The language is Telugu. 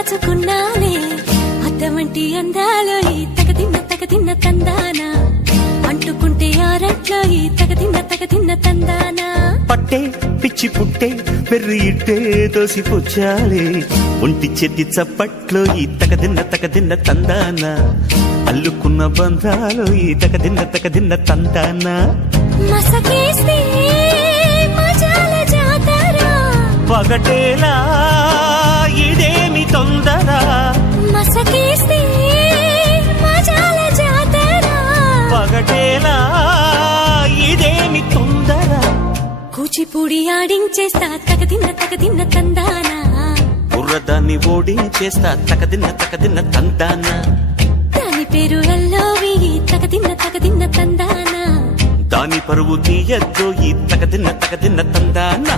దాచుకున్నానే. అద్దమంటి అందాలో ఈ తగదిన్న తగదిన్న తందానా? అంటుకుంటే ఆరట్లో ఈ తగదిన్న తగదిన్న తందానా? పట్టే పిచ్చి పుట్టే వెర్రి ఇట్టే దోసి పుచ్చాలే ఒంటి చెట్టి చప్పట్లో ఈ తకదిన్న తకదిన్న తందాన? అల్లుకున్న బంధాలు ఈ తకదిన్న తకదిన్న తందాన? మసకేస్తే పగటేలా కూచిపూడి ఆడించేస్తా తగదిన్న తగదిన్న తందానా. బుర్రదాన్ని ఓడించేస్తా తకదిన్న తకదిన్న తందాన. దాని పేరు ఎల్లోవి తగదిన్న తగదిన్న తందానా. దాని పరువు తీయద్దు ఈ తకదిన్న తకదిన్న తందాన.